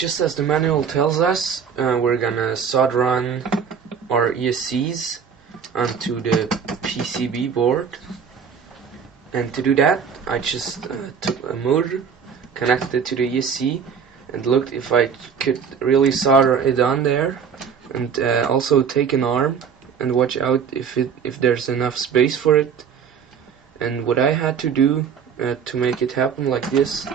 just as the manual tells us, we're gonna solder on our ESCs onto the PCB board. And to do that, I just took a motor, connected it to the ESC, and looked if I could really solder it on there. And also take an arm and watch out if there's enough space for it. And what I had to do to make it happen like this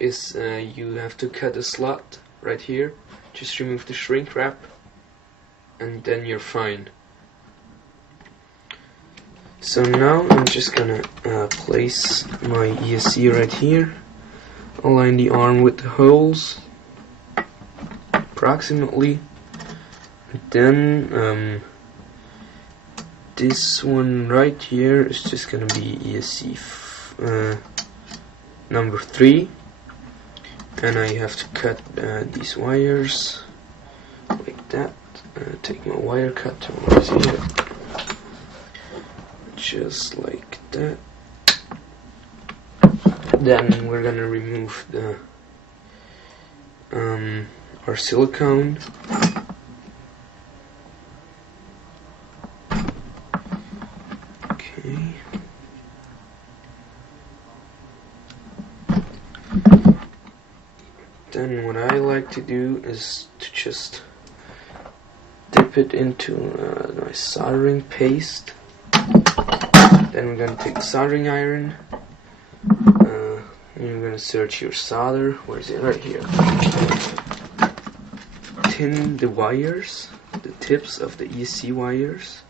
is you have to cut a slot right here, just remove the shrink wrap, and then you're fine. So now I'm just gonna place my ESC right here, align the arm with the holes approximately, and then this one right here is just gonna be ESC number 3, and I have to cut these wires like that. Take my wire cutter right here, just like that. Then we're gonna remove the our silicone. Okay. Then what I like to do is to just dip it into my soldering paste. Then we're going to take the soldering iron, and you're going to search your solder. Where is it? Right here. Tin the wires, the tips of the ESC wires.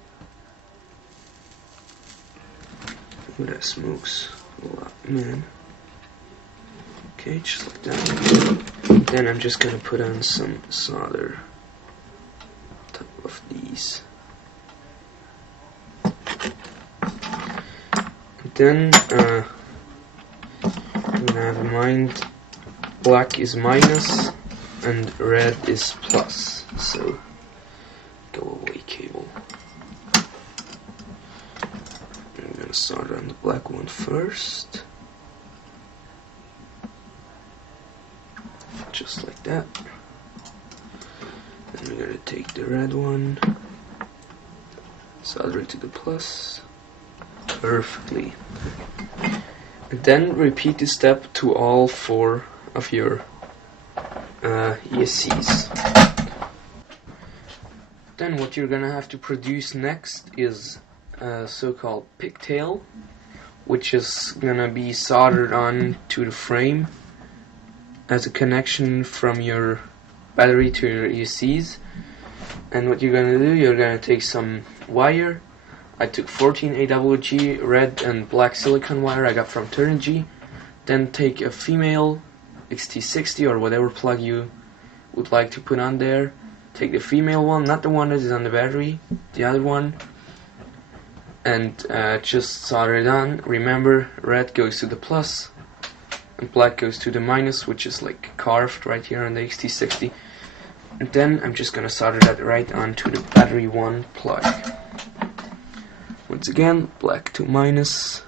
Ooh, that smokes a lot, man. Okay, just like that. Then I'm just going to put on some solder on top of these. Then I'm gonna have in mind black is minus and red is plus. So go away cable. I'm gonna solder on the black one first, just like that. Then we're gonna take the red one, solder it to the plus. Perfectly. And then repeat this step to all 4 of your ESCs. Then what you're gonna have to produce next is a so-called pigtail, which is gonna be soldered on to the frame as a connection from your battery to your ESCs. And what you're gonna do, you're gonna take some wire. I took 14 AWG red and black silicone wire I got from Turnigy. Then take a female XT60 or whatever plug you would like to put on there. Take the female one, not the one that is on the battery, the other one, and just solder it on. Remember, red goes to the plus and black goes to the minus, which is like carved right here on the XT60. And then I'm just gonna solder that right onto the battery 1 plug. Once again, black to minus.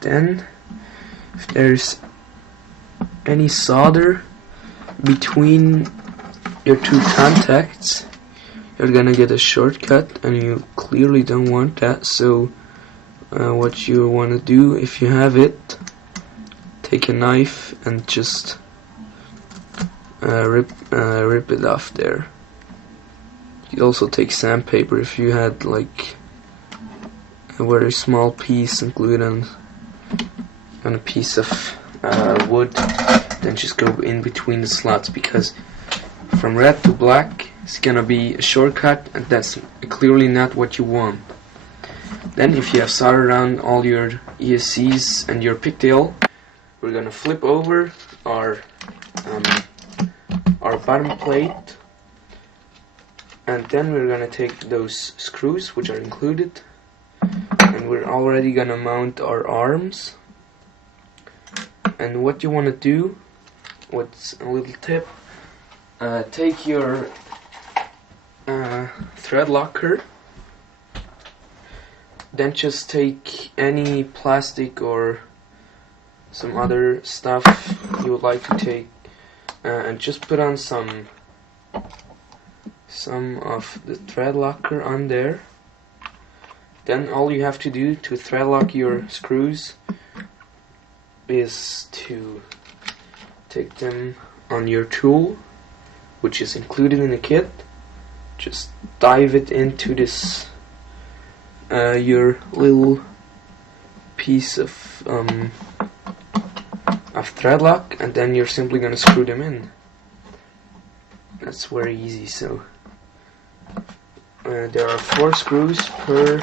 Then, if there's any solder between your 2 contacts, you're gonna get a shortcut, and you clearly don't want that. So, what you want to do, if you have it, take a knife and just rip it off there. You also take sandpaper if you had like a very small piece and glue it on a piece of wood. Then just go in between the slots, because from red to black is gonna be a shortcut, and that's clearly not what you want. Then if you have soldered on all your ESCs and your pigtail, we're gonna flip over our bottom plate, and then we're gonna take those screws which are included, and we're already gonna mount our arms. And what you want to do, what's a little tip, take your thread locker, Then just take any plastic or some other stuff you would like to take and just put on some of the thread locker on there. Then all you have to do to thread lock your screws is to take them on your tool, which is included in the kit. Just dive it into this your little piece of thread lock, and then you're simply gonna screw them in. That's very easy. So there are 4 screws per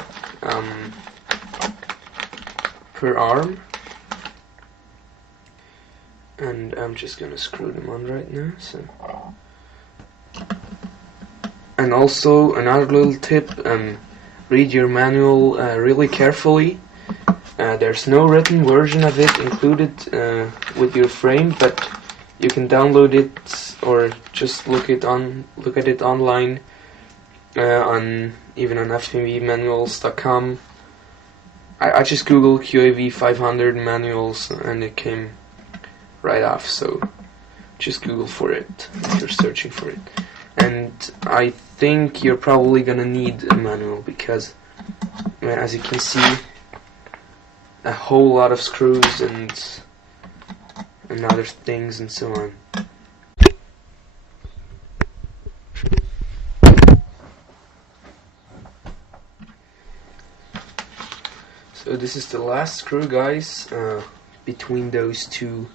arm, and I'm just gonna screw them on right now. So, and also another little tip: read your manual really carefully. There's no written version of it included with your frame, but you can download it or just look at it online even on FPVManuals.com. I just googled QAV-500 manuals and it came right off, so just Google for it if you're searching for it. And I think you're probably gonna need a manual because, as you can see, a whole lot of screws and other things and so on. So this is the last screw, guys, between those two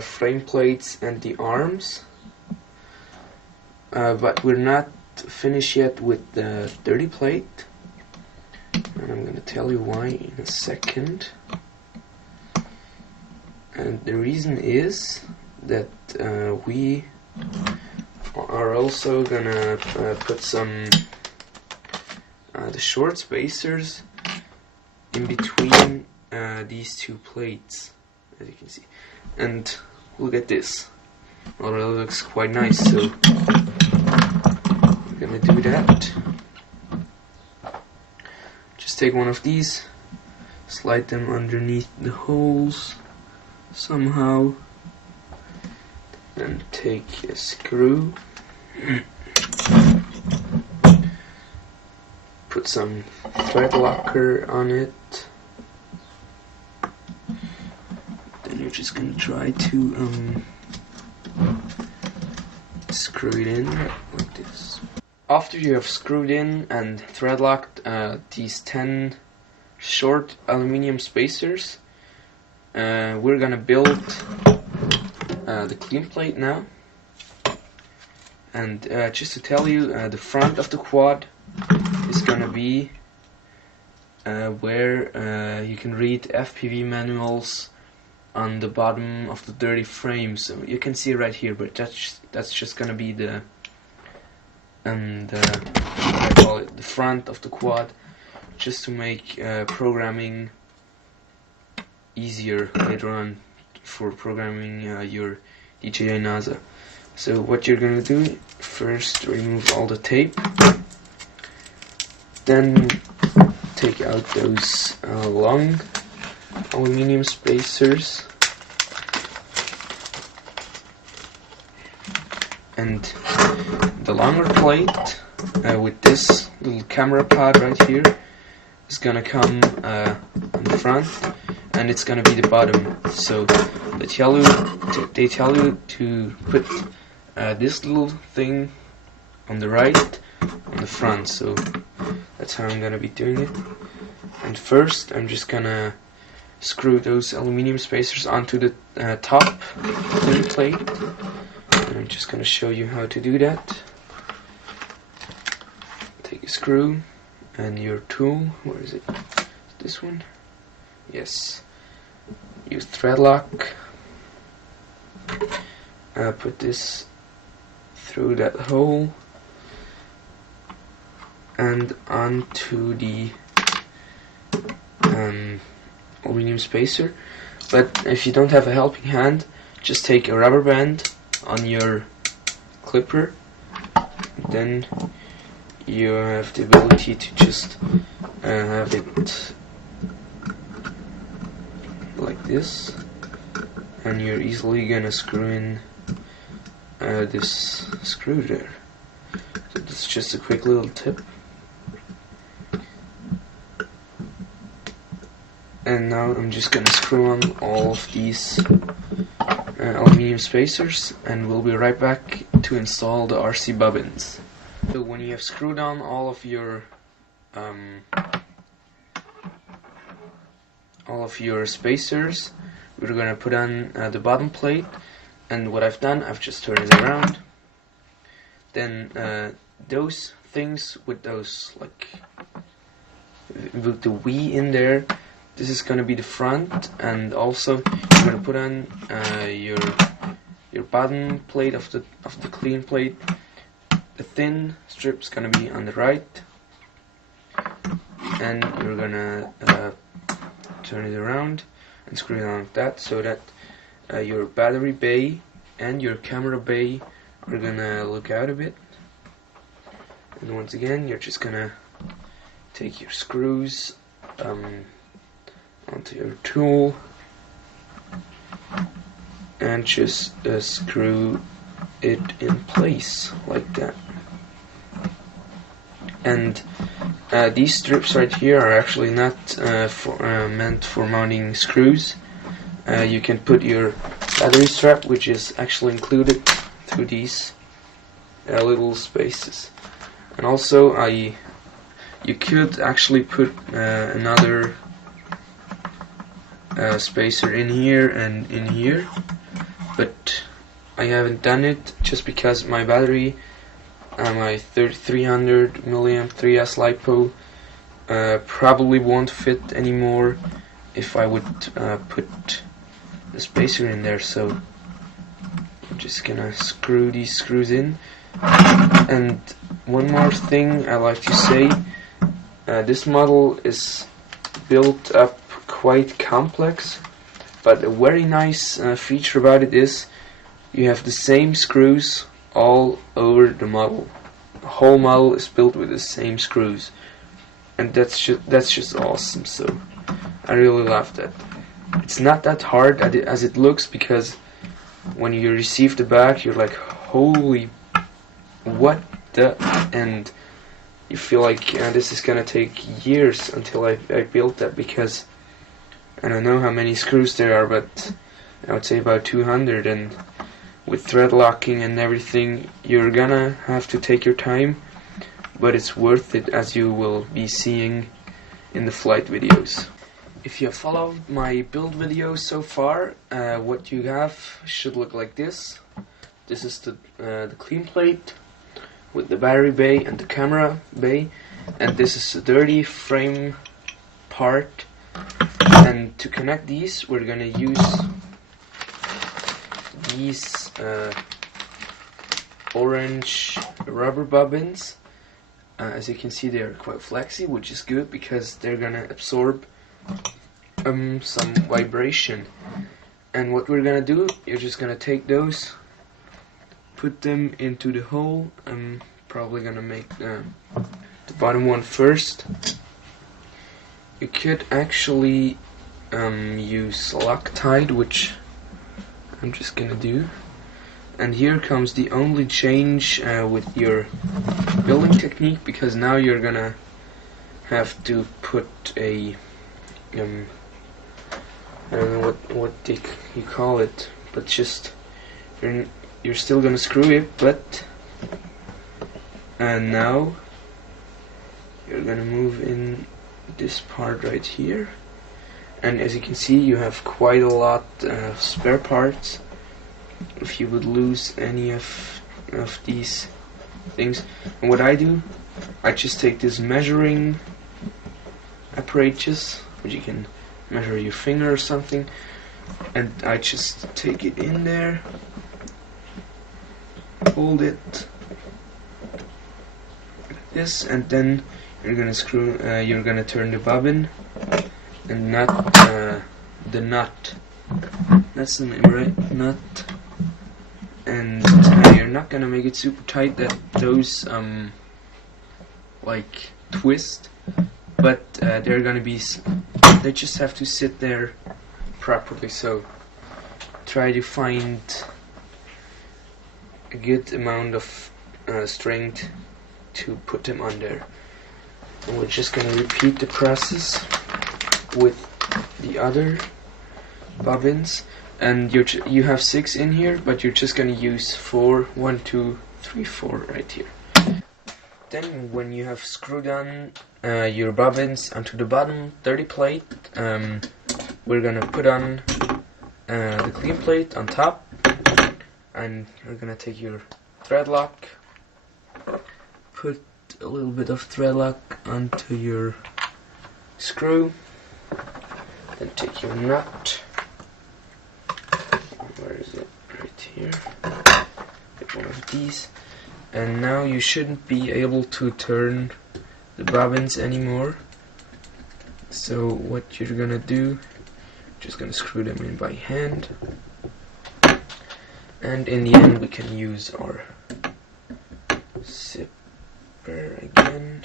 frame plates and the arms. But we're not finished yet with the dirty plate, and I'm going to tell you why in a second. And the reason is that we are also going to put some the short spacers in between these two plates, as you can see. And look at this. Well, it looks quite nice, so I'm gonna do that. Just take one of these, slide them underneath the holes somehow, and take a screw, put some thread locker on it. Then you're just gonna try to screw it in like this. After you have screwed in and thread locked these 10 short aluminium spacers, we're gonna build the clean plate now. And just to tell you, the front of the quad is gonna be where you can read FPV manuals on the bottom of the dirty frame. So you can see right here, but that's just gonna be the I call it the front of the quad, just to make programming easier later on for programming your DJI NAZA. So what you're gonna do, first remove all the tape, then take out those long aluminium spacers, and the longer plate with this little camera pod right here is gonna come on the front, and it's gonna be the bottom. So they tell you to put this little thing on the right, on the front. So that's how I'm gonna be doing it. And first I'm just gonna screw those aluminium spacers onto the top clean plate, and I'm just gonna show you how to do that. Take a screw and your tool. Where is it? This one? Yes. Use thread lock. Put this through that hole and onto the aluminum spacer. But if you don't have a helping hand, just take a rubber band on your clipper, then you have the ability to just have it like this, and you're easily gonna screw in this screw there. So this is just a quick little tip. And now I'm just gonna screw on all of these aluminium spacers, and we'll be right back to install the RC bobbins. So when you have screwed on all of your spacers, we're gonna put on the bottom plate. And what I've done, I've just turned it around. Then those things with those, like, with the V in there, this is gonna be the front, and also you're gonna put on your bottom plate of the clean plate. The thin strip's gonna be on the right, and you're gonna turn it around and screw it on like that, so that your battery bay and your camera bay are gonna look out a bit. And once again, you're just gonna take your screws onto your tool and just screw it in place like that. And these strips right here are actually not meant for mounting screws. You can put your battery strap, which is actually included through these little spaces. And also you could actually put another spacer in here and in here, but I haven't done it just because my battery, my 3300 milliamp 3S LiPo, probably won't fit anymore if I would put the spacer in there. So I'm just gonna screw these screws in. And one more thing I like to say, this model is built up quite complex, but a very nice feature about it is you have the same screws all over the model. The whole model is built with the same screws, and that's just awesome. So I really love that. It's not that hard as it looks, because when you receive the back, you're like, holy, what the, and you feel like this is gonna take years until I built that, because I don't know how many screws there are, but I would say about 200, and with thread locking and everything, you're gonna have to take your time, but it's worth it, as you will be seeing in the flight videos. If you have followed my build videos so far, what you have should look like this. This is the clean plate with the battery bay and the camera bay, and this is the dirty frame part. And to connect these, we're gonna use these orange rubber bobbins. As you can see, they're quite flexy, which is good because they're gonna absorb some vibration. And what we're gonna do, you're just gonna take those, put them into the hole. I'm probably gonna make the bottom one first. You could actually use Loctite, which I'm just gonna do. And here comes the only change with your building technique, because now you're gonna have to put a I don't know what you call it, but just you're still gonna screw it, but now you're gonna move in this part right here, and as you can see, you have quite a lot of spare parts if you would lose any of these things. And what I do, I just take this measuring apparatus, which you can measure your finger or something, and I just take it in there, hold it like this, and then you're gonna screw. You're gonna turn the bobbin and nut the nut. That's the name, right? Nut. And you're not gonna make it super tight that those like twist, but they're gonna be they just have to sit there properly. So try to find a good amount of strength to put them on there. And we're just gonna repeat the process with the other bobbins, and you have 6 in here, but you're just gonna use 4, 1, 2, 3, 4 right here. Then when you have screwed on your bobbins onto the bottom 30 plate, we're gonna put on the clean plate on top, and you're gonna take your thread lock, put a little bit of thread lock onto your screw, then take your nut, where is it? Right here. Get one of these, and now you shouldn't be able to turn the bobbins anymore. So what you're gonna do, just gonna screw them in by hand, and in the end we can use our zipper again.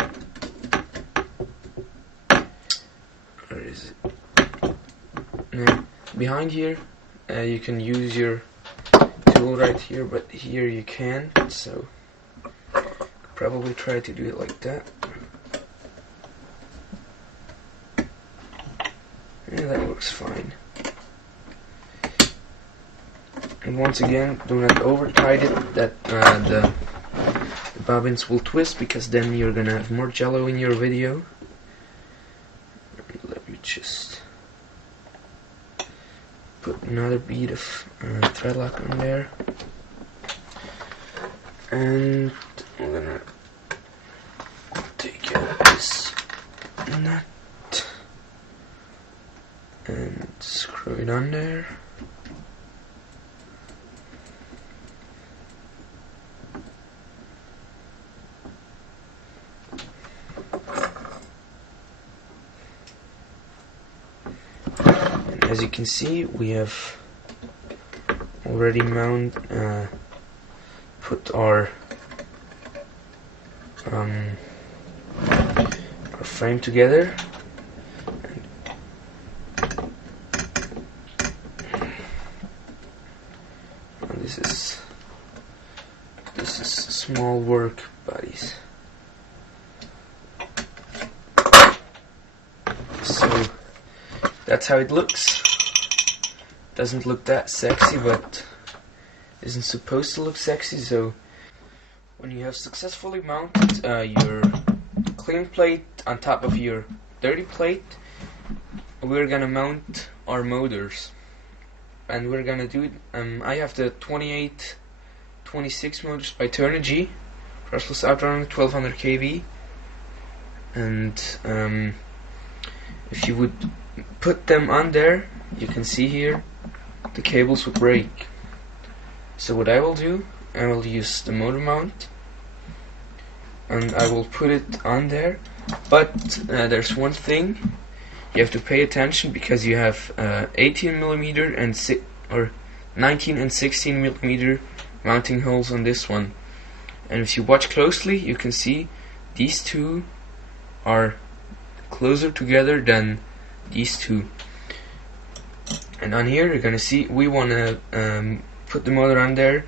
Where is it? Now behind here you can use your tool right here, but here you can't, so probably try to do it like that. Yeah, that works fine. And once again, do not over tight it, that the bobbins will twist, because then you're gonna have more jello in your video. Let me just put another bead of thread lock on there, and I'm gonna take out this nut and screw it on there. And as you can see, we have already put our frame together. And this is small work, buddies. So that's how it looks. Doesn't look that sexy, but isn't supposed to look sexy. So when you have successfully mounted your clean plate on top of your dirty plate, we're gonna mount our motors, and we're gonna do it. I have the 2826 motors by Turnigy, brushless outrunner, 1200 kV, and if you would put them on there, you can see here the cables would break. So what I will do, I will use the motor mount, and I will put it on there. But there's one thing you have to pay attention, because you have 18mm and 19 and 16mm mounting holes on this one. And if you watch closely, you can see these two are closer together than these two. And on here you're gonna see we wanna put the motor on there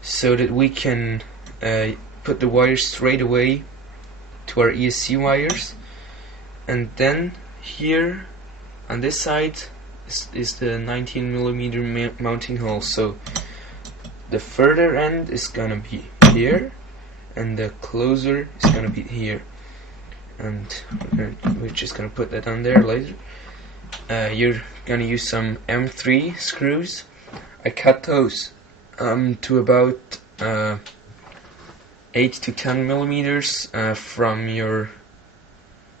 so that we can put the wires straight away to our ESC wires. And then here on this side is the 19mm mounting hole. So the further end is gonna be here, and the closer is gonna be here. And we're just gonna put that on there later. You're gonna use some M3 screws. I cut those to about 8 to 10 millimeters from your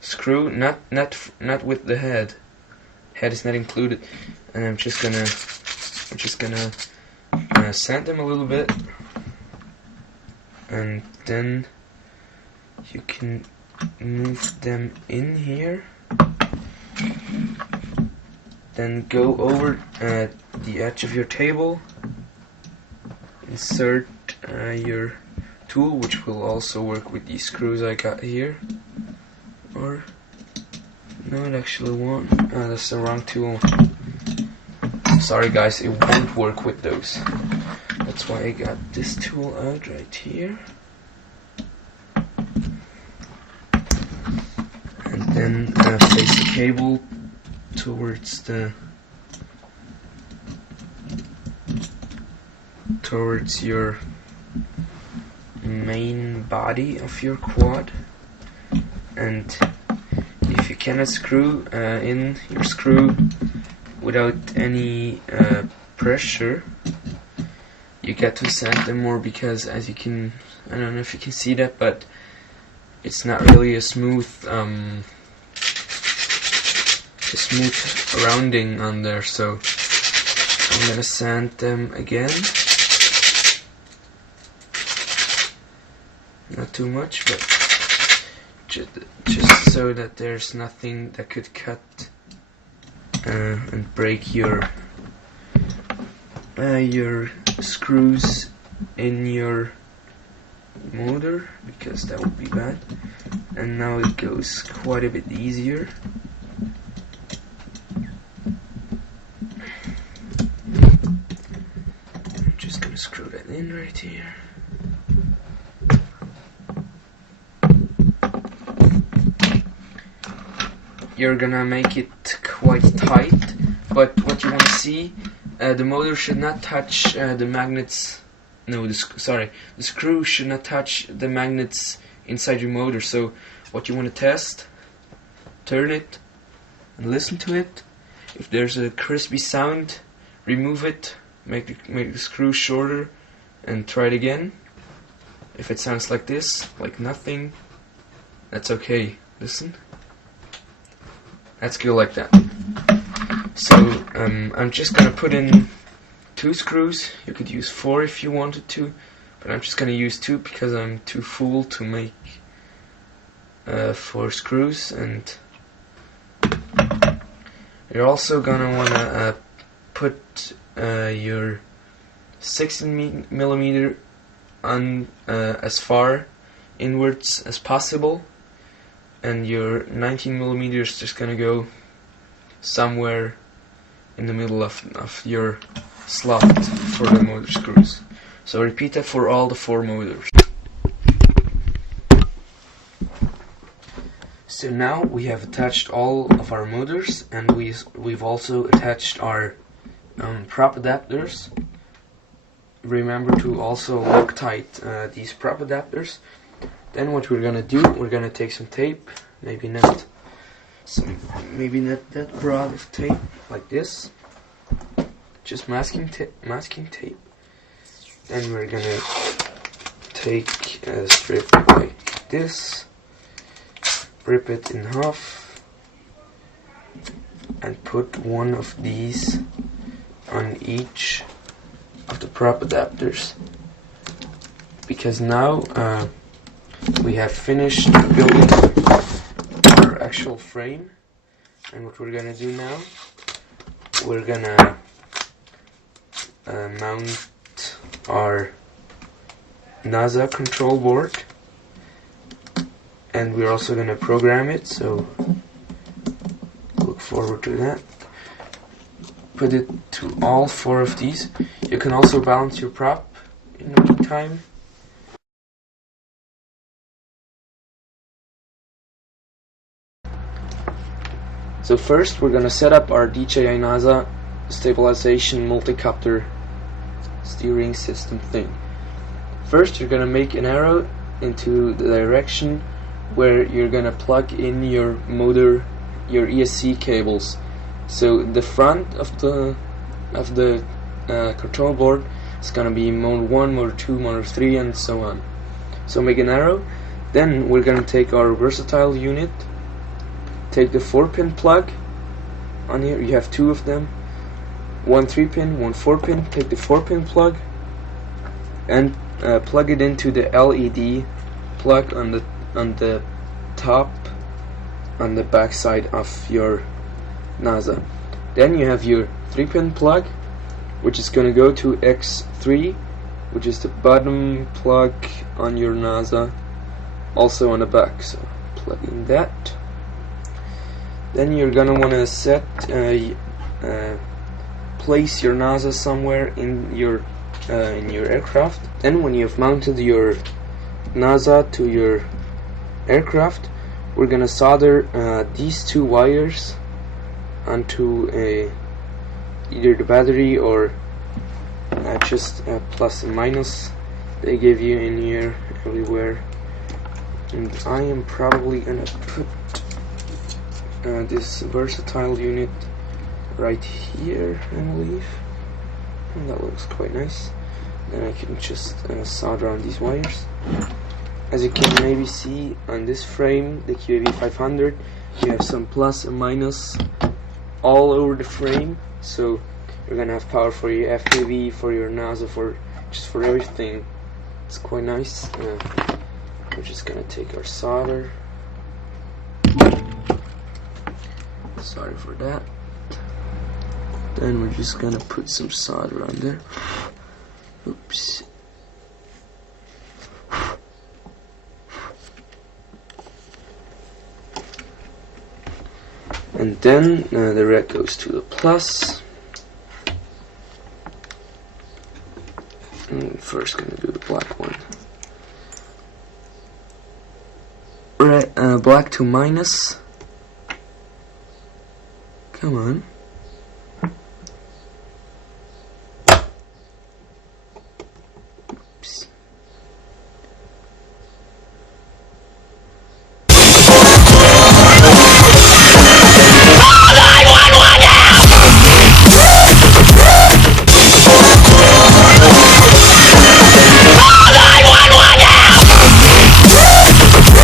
screw, not with the head. Head is not included. And I'm just gonna sand them a little bit, and then you can move them in here. Then go over the edge of your table, insert your tool, which will also work with these screws I got here. Or no, it actually won't. That's the wrong tool. Sorry guys, it won't work with those. That's why I got this tool out right here. And then place the cable towards your main body of your quad. And if you cannot screw in your screw without any pressure, you get to sand them more, because as you can, I don't know if you can see that, but it's not really a smooth rounding on there. So I'm gonna sand them again, not too much, but just so that there's nothing that could cut and break your screws in your motor, because that would be bad. And now it goes quite a bit easier. I'm just gonna screw that in right here. You're gonna make it quite tight, but what you want to see, the motor should not touch the magnets. No, the screw should not touch the magnets inside your motor. So what you want to test, turn it and listen to it. If there's a crispy sound, remove it, make the screw shorter, and try it again. If it sounds like this, like nothing, that's okay. Listen. That's good like that. So I'm just gonna put in 2 screws. You could use 4 if you wanted to, but I'm just gonna use 2 because I'm too full to make 4 screws. And you're also gonna wanna put your 16mm on as far inwards as possible, and your 19mm is just gonna go somewhere in the middle of your slot for the motor screws. So repeat that for all the 4 motors. So now we have attached all of our motors, and we've also attached our prop adapters. Remember to also Loctite these prop adapters. Then what we're gonna do, we're gonna take some tape, maybe not that broad of tape, like this, just masking tape. Then we're gonna take a strip like this, rip it in half, and put one of these on each of the prop adapters, because now we have finished building our actual frame. And what we're gonna do now, we're gonna mount our NASA control board, and we're also gonna program it, so look forward to that. Put it to all 4 of these. You can also balance your prop in the meantime. So first we're gonna set up our DJI NASA stabilization multicopter steering system thing. First you're gonna make an arrow into the direction where you're gonna plug in your motor, your ESC cables. So the front of the control board is gonna be motor 1, motor 2, motor 3, and so on. So make an arrow. Then we're gonna take our versatile unit, take the 4-pin plug on here. You have 2 of them, 1 3-pin, 1 4-pin. Take the 4-pin plug and plug it into the LED plug on the top, on the back side of your NASA. Then you have your 3-pin plug, which is going to go to X3, which is the bottom plug on your NAZA, also on the back. So plug in that. Then you're gonna want to place your NAZA somewhere in your aircraft. Then when you've mounted your NAZA to your aircraft, we're gonna solder these two wires onto either the battery or just plus and minus they give you in here everywhere. And I am probably gonna put this versatile unit right here, I believe, and that looks quite nice. Then I can just solder on these wires. As you can maybe see on this frame, the QAV-500, you have some plus and minus all over the frame, so you're gonna have power for your FPV, for your NAZA, for everything. It's quite nice. We're just gonna take our solder. Sorry for that. Then we're just gonna put some solder on there. Oops. And then the red goes to the plus. And first gonna do the black one. Red, black to minus. Come on.